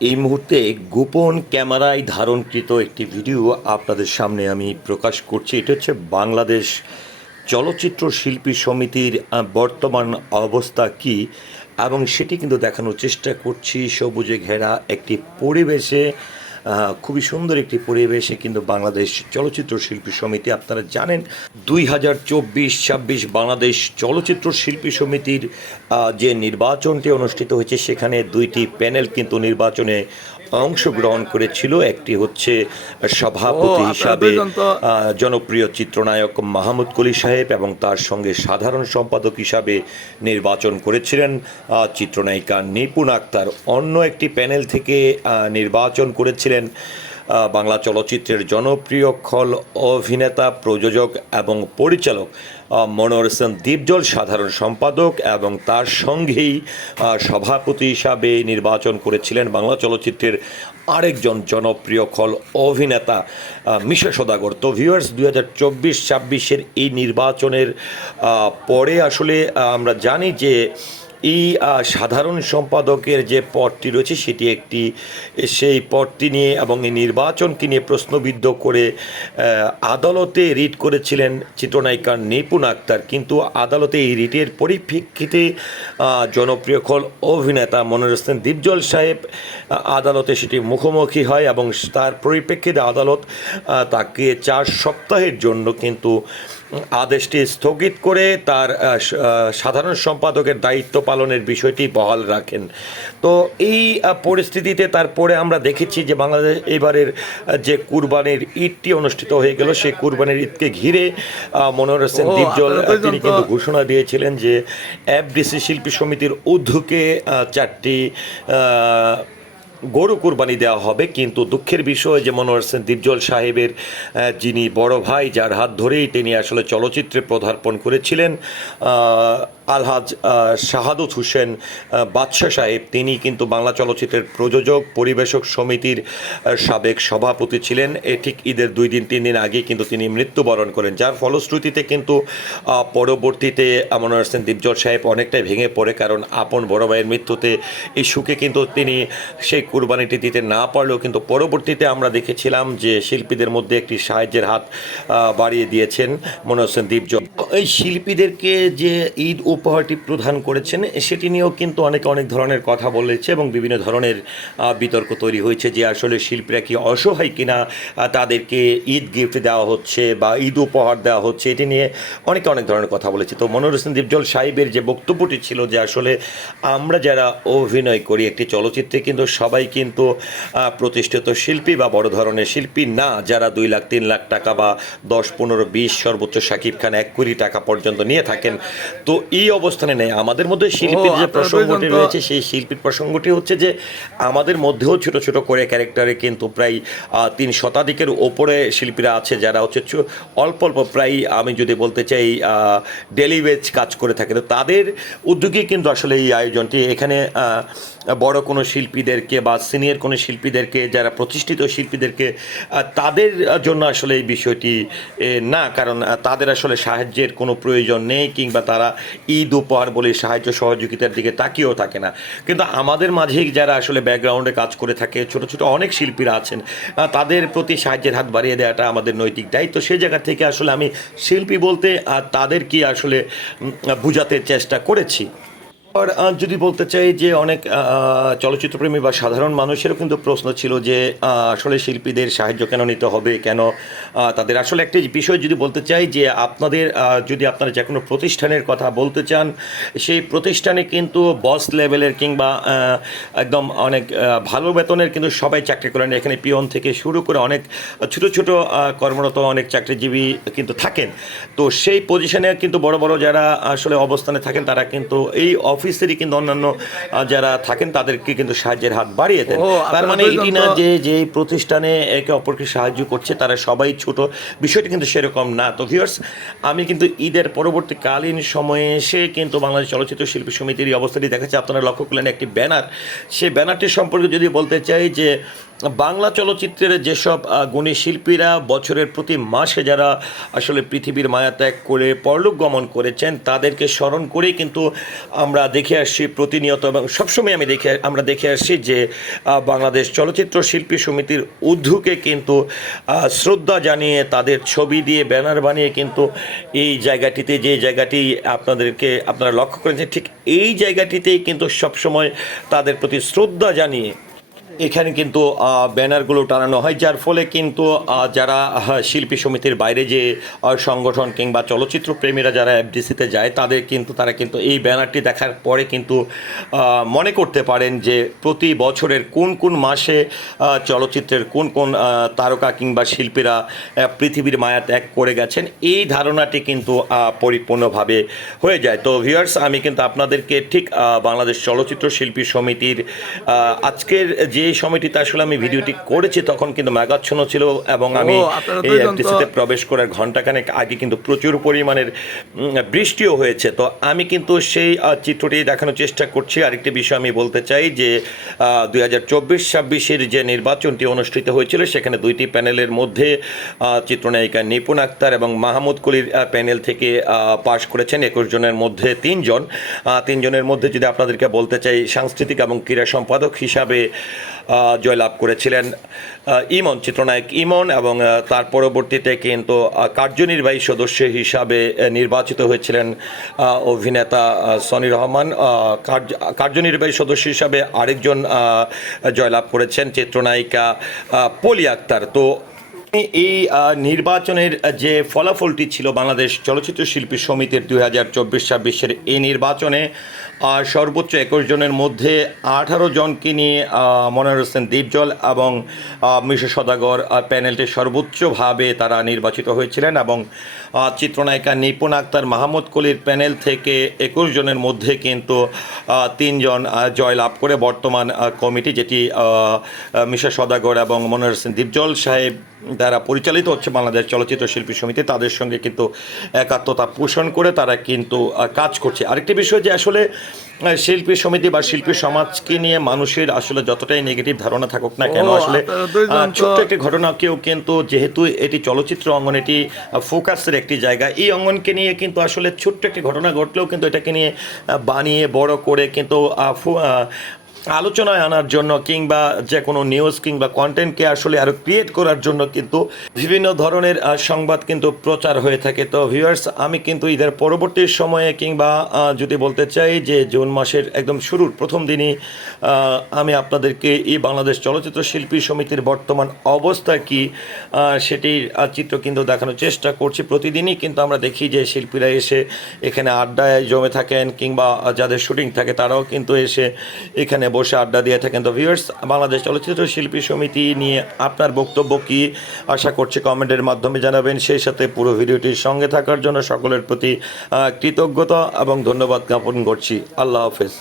এই মুহূর্তে গোপন ক্যামেরায় ধারণকৃত একটি ভিডিও আপনাদের সামনে আমি প্রকাশ করছি। এটা হচ্ছে বাংলাদেশ চলচ্চিত্র শিল্পী সমিতির বর্তমান অবস্থা কি? এবং সেটি কিন্তু দেখানোর চেষ্টা করছি। সবুজে ঘেরা একটি পরিবেশে খুবই সুন্দর একটি পরিবেশে কিন্তু বাংলাদেশ চলচ্চিত্র শিল্পী সমিতি, আপনারা জানেন, দুই হাজার চব্বিশ ছাব্বিশ বাংলাদেশ চলচ্চিত্র শিল্পী সমিতির যে নির্বাচনটি অনুষ্ঠিত হয়েছে, সেখানে দুইটি প্যানেল কিন্তু নির্বাচনে অংশগ্রহণ করেছিল একটি হচ্ছে সভাপতি হিসাবে জনপ্রিয় চিত্রনায়ক মাহমুদ কলি সাহেব এবং তার সঙ্গে সাধারণ সম্পাদক হিসাবে নির্বাচন করেছিলেন চিত্রনায়িকা নিপুণ আক্তার। অন্য একটি প্যানেল থেকে নির্বাচন করেছিলেন বাংলা চলচ্চিত্রের জনপ্রিয় খল অভিনেতা, প্রযোজক এবং পরিচালক মনোহর হোসেন দীপজল, সাধারণ সম্পাদক এবং তার সঙ্গেই সভাপতি হিসাবে নির্বাচন করেছিলেন বাংলা চলচ্চিত্রের আরেকজন জনপ্রিয় খল অভিনেতা মিশা সদাগর। তো ভিউয়ার্স দু হাজার চব্বিশ ছাব্বিশের এই নির্বাচনের পরে আসলে আমরা জানি যে এই সাধারণ সম্পাদকের যে পদটি রয়েছে সেটি একটি সেই পদটি নিয়ে এবং এই নির্বাচনকে নিয়ে প্রশ্নবিদ্ধ করে আদালতে রিট করেছিলেন চিত্রনায়িকা নিপুণ আক্তার। কিন্তু আদালতে এই রিটের পরিপ্রেক্ষিতে জনপ্রিয় খল অভিনেতা মনোর হোসেন দীপজল সাহেব আদালতে সেটি মুখোমুখি হয় এবং তার পরিপ্রেক্ষিতে আদালত তাকে চার সপ্তাহের জন্য কিন্তু আদেশটি স্থগিত করে তার সাধারণ সম্পাদকের দায়িত্ব পালনের বিষয়টি বহাল রাখেন। তো এই পরিস্থিতিতে তারপরে আমরা দেখেছি যে বাংলাদেশ এবারের যে কুরবানির ঈদটি অনুষ্ঠিত হয়ে গেল সেই কুরবানির ঈদকে ঘিরে মনোহর হোসেন দীপজল তিনি কিন্তু ঘোষণা দিয়েছিলেন যে এফডিসি শিল্পী সমিতির উদ্যোগে চারটি গরু কুরবানি দেওয়া হবে, কিন্তু দুঃখের বিষয় যে মনোহর সেন দীপজল সাহেবের যিনি বড় ভাই, যার হাত ধরেই তিনি আসলে চলচ্চিত্রে পদার্পণ করেছিলেন আলহাজ শাহাদত হোসেন বাদশাহ সাহেব, তিনি কিন্তু বাংলা চলচ্চিত্রের প্রযোজক, পরিবেশক সমিতির সাবেক সভাপতি ছিলেন। এ ঠিক ঈদের দুই দিন, তিন দিন আগে কিন্তু তিনি মৃত্যুবরণ করেন, যার ফলশ্রুতিতে কিন্তু পরবর্তীতে মনোহর হোসেন দীপজল সাহেব, অনেকটাই ভেঙে পড়ে, কারণ আপন বড় ভাইয়ের মৃত্যুতে এই সুখে কিন্তু তিনি সেই কুরবানিটি দিতে না পারলেও কিন্তু পরবর্তীতে আমরা দেখেছিলাম যে শিল্পীদের মধ্যে একটি সাহায্যের হাত বাড়িয়ে দিয়েছেন মনে হোসেন দীপজল। এই শিল্পীদেরকে যে ঈদ উপহারটি প্রদান করেছেন। সেটি নিয়েও কিন্তু অনেকে অনেক ধরনের কথা বলেছে এবং বিভিন্ন ধরনের বিতর্ক তৈরি হয়েছে যে আসলে শিল্পীরা কি অসহায় কিনা তাদেরকে ঈদ গিফট দেওয়া হচ্ছে বা ঈদ উপহার দেওয়া হচ্ছে, এটি নিয়ে অনেকে অনেক ধরনের কথা বলেছে। তো মনোহর হোসেন দীপজল সাহেবের যে বক্তব্যটি ছিল যে আসলে আমরা যারা অভিনয় করি একটি চলচ্চিত্রে কিন্তু সবাই কিন্তু প্রতিষ্ঠিত শিল্পী বা বড় ধরনের শিল্পী না, যারা দুই লাখ, তিন লাখ টাকা বা দশ, পনেরো, বিশ সর্বোচ্চ শাকিব খান এক কোটি টাকা পর্যন্ত নিয়ে থাকেন। তো এই অবস্থানে নেই আমাদের মধ্যে শিল্পীর যে প্রসঙ্গটি রয়েছে সেই শিল্পীর প্রসঙ্গটি হচ্ছে যে আমাদের মধ্যেও ছোট ছোট করে ক্যারেক্টারে কিন্তু প্রায় তিন শতাধিকের ওপরে শিল্পীরা আছে যারা হচ্ছে অল্প অল্প প্রায় আমি যদি বলতে চাই ডেলি ওয়েজ কাজ করে থাকে। তো তাদের উদ্যোগে কিন্তু আসলে এই আয়োজনটি এখানে বড় কোনো শিল্পীদেরকে বা সিনিয়র কোনো শিল্পীদেরকে যারা প্রতিষ্ঠিত শিল্পীদেরকে তাদের জন্য আসলে এই বিষয়টি না। কারণ তাদের আসলে সাহায্যের কোনো প্রয়োজন নেই কিংবা তারা ঈদ উপহার বলে সাহায্য সহযোগিতার দিকে তাকিয়েও থাকে না। কিন্তু আমাদের মাঝে যারা আসলে ব্যাকগ্রাউন্ডে কাজ করে থাকে, ছোট ছোট অনেক শিল্পীরা আছেন তাদের প্রতি সাহায্যের হাত বাড়িয়ে দেওয়াটা আমাদের নৈতিক দায়িত্ব। সেই জায়গা থেকে আসলে আমি শিল্পী বলতে তাদের কি আসলে বুঝাতে বোঝাতে চেষ্টা করেছি? আর যদি বলতে চাই যে অনেক চলচ্চিত্রপ্রেমী বা সাধারণ মানুষেরও কিন্তু প্রশ্ন ছিল যে আসলে শিল্পীদের সাহায্য কেন নিতে হবে, কেন তাদের আসলে একটি বিষয় যদি বলতে চাই যে আপনাদের যদি আপনারা যে কোনো প্রতিষ্ঠানের কথা বলতে চান, সেই প্রতিষ্ঠানে কিন্তু বস লেভেলের কিংবা একদম অনেক ভালো বেতনের কিন্তু সবাই চাকরি করেন। এখানে পিয়ন থেকে শুরু করে অনেক ছোট ছোট কর্মরত অনেক চাকরিজীবী কিন্তু থাকেন। তো সেই পজিশনে কিন্তু বড় বড় যারা আসলে অবস্থানে থাকেন, তারা কিন্তু এই অফিসেরই কিন্তু অন্যান্য যারা থাকেন তাদেরকে কিন্তু সাহায্যের হাত বাড়িয়ে দেন। তার মানে এটি না যে যে প্রতিষ্ঠানে একে অপরকে সাহায্য করছে তারা সবাই ছোট। বিষয়টি কিন্তু সেরকম না। তো ভিউয়ার্স আমি কিন্তু ঈদের পরবর্তীকালীন সময়ে এসে কিন্তু বাংলাদেশ চলচ্চিত্র শিল্পী সমিতির এই অবস্থাটি দেখাচ্ছে। আপনারা লক্ষ্য করলেন একটি ব্যানার। সেই ব্যানারটি সম্পর্কে যদি বলতে চাই যে বাংলা চলচ্চিত্রের যেসব গুণী শিল্পীরা বছরের প্রতি মাসে যারা আসলে পৃথিবীর মায়া ত্যাগ করে পরলোক গমন করেছেন, তাদেরকে স্মরণ করেই কিন্তু আমরা দেখে আসছি প্রতিনিয়ত এবং সবসময় আমি দেখে, আমরা দেখে আসছি যে বাংলাদেশ চলচ্চিত্র শিল্পী সমিতির উদ্যোগে কিন্তু শ্রদ্ধা জানিয়ে তাদের ছবি দিয়ে ব্যানার বানিয়ে কিন্তু এই জায়গাটিতে, যে জায়গাটি আপনাদেরকে আপনারা লক্ষ্য করেছেন, ঠিক এই জায়গাটিতেই কিন্তু সবসময় তাদের প্রতি শ্রদ্ধা জানিয়ে এখানে কিন্তু ব্যানারগুলো টানানো হয়, যার ফলে কিন্তু যারা শিল্পী সমিতির বাইরে যে সংগঠন কিংবা চলচ্চিত্র প্রেমীরা যারা এফডিসিতে যায়, তাদের কিন্তু, তারা কিন্তু এই ব্যানারটি দেখার পরে কিন্তু মনে করতে পারেন যে প্রতি বছরের কোন কোন মাসে চলচ্চিত্রের কোন কোন তারকা কিংবা শিল্পীরা পৃথিবীর মায়া ত্যাগ করে গেছেন, এই ধারণাটি কিন্তু পরিপূর্ণভাবে হয়ে যায়। তো ভিউয়ার্স আমি কিন্তু আপনাদেরকে ঠিক বাংলাদেশ চলচ্চিত্র শিল্পী সমিতির আজকের যে সমিতিতে আসলে আমি ভিডিওটি করেছি তখন কিন্তু মেঘাচ্ছন্ন ছিল এবং আমি এই দুইজন তো- এফডিসিতে প্রবেশ করার ঘন্টাখানেক আগে কিন্তু প্রচুর পরিমাণের বৃষ্টিও হয়েছে। তো আমি কিন্তু সেই চিত্রটি দেখানোর চেষ্টা করছি। আরেকটি বিষয় আমি বলতে চাই যে দুই হাজার চব্বিশ ছাব্বিশের যে নির্বাচনটি অনুষ্ঠিত হয়েছিল সেখানে দুইটি প্যানেলের মধ্যে চিত্রনায়িকা নিপুণ আক্তার এবং মাহমুদ কলির প্যানেল থেকে পাশ করেছেন একুশ জনের মধ্যে তিনজন। তিনজনের মধ্যে যদি আপনাদেরকে বলতে চাই সাংস্কৃতিক এবং ক্রীড়া সম্পাদক হিসাবে জয়লাভ করেছিলেন। ইমন, চিত্রনায়ক ইমন এবং তার পরবর্তীতে কিন্তু কার্যনির্বাহী সদস্য হিসাবে নির্বাচিত হয়েছিলেন অভিনেতা সনি রহমান। কার্যনির্বাহী সদস্য হিসাবে আরেকজন জয়লাভ করেছেন, চিত্রনায়িকা পলি আক্তার। তো এই নির্বাচনের যে ফলাফলটি ছিল বাংলাদেশ চলচ্চিত্র শিল্পী সমিতির দুই হাজার চব্বিশ ছাব্বিশের এই নির্বাচনে সর্বোচ্চ একুশ জনের মধ্যে আঠারো জনকে নিয়ে মনোয়ার হোসেন দীপজল এবং মিশু সদাগর প্যানেলটি সর্বোচ্চভাবে তারা নির্বাচিত হয়েছিলেন এবং চিত্রনায়িকা নিপুণ আক্তার মাহমুদ কলির প্যানেল থেকে একুশ জনের মধ্যে কিন্তু তিনজন আহ, জয়লাভ করে বর্তমান কমিটি যেটি মিশা সদাগর এবং মনোয়ার হোসেন দীপজল সাহেব দ্বারা পরিচালিত হচ্ছে বাংলাদেশ চলচ্চিত্র শিল্পী সমিতি। তাদের সঙ্গে কিন্তু একাত্মতা পোষণ করে তারা কিন্তু কাজ করছে। আরেকটি বিষয় যে আসলে শিল্পী সমিতি বা শিল্পী সমাজকে নিয়ে মানুষের আসলে যতটাই নেগেটিভ ধারণা থাকুক না কেন আসলে ছোট্ট একটি ঘটনাকেও কিন্তু যেহেতু এটি চলচ্চিত্র অঙ্গন এটি ফোকাসের একটি জায়গা এই অঙ্গনকে নিয়ে কিন্তু আসলে ছোট্ট একটি ঘটনা ঘটলেও কিন্তু এটাকে নিয়ে বানিয়ে বড় করে কিন্তু আলোচনায় আনার জন্য কিংবা যে কোনো নিউজ কিংবা কন্টেন্টকে আসলে আরও ক্রিয়েট করার জন্য কিন্তু বিভিন্ন ধরনের সংবাদ কিন্তু প্রচার হয়ে থাকে। তো ভিউয়ার্স আমি কিন্তু ঈদের পরবর্তী সময়ে কিংবা যদি বলতে চাই যে জুন মাসের একদম শুরুর প্রথম দিনই আমি আপনাদেরকে এই বাংলাদেশ চলচ্চিত্র শিল্পী সমিতির বর্তমান অবস্থা কি সেটির চিত্র কিন্তু দেখানোর চেষ্টা করছি। প্রতিদিনই কিন্তু আমরা দেখি যে শিল্পীরা এসে এখানে আড্ডায় জমে থাকেন কিংবা যাদের শুটিং থাকে তারাও কিন্তু এসে এখানে বসে আড্ডা দিয়ে থাকেন তো ভিউয়ার্স বাংলাদেশ চলচ্চিত্র শিল্পী সমিতি নিয়ে আপনার বক্তব্য কি? আশা করছি কমেন্টের মাধ্যমে জানাবেন। সেই সাথে পুরো ভিডিওটির সঙ্গে থাকার জন্য সকলের প্রতি কৃতজ্ঞতা এবং ধন্যবাদ জ্ঞাপন করছি। আল্লাহ হাফেজ।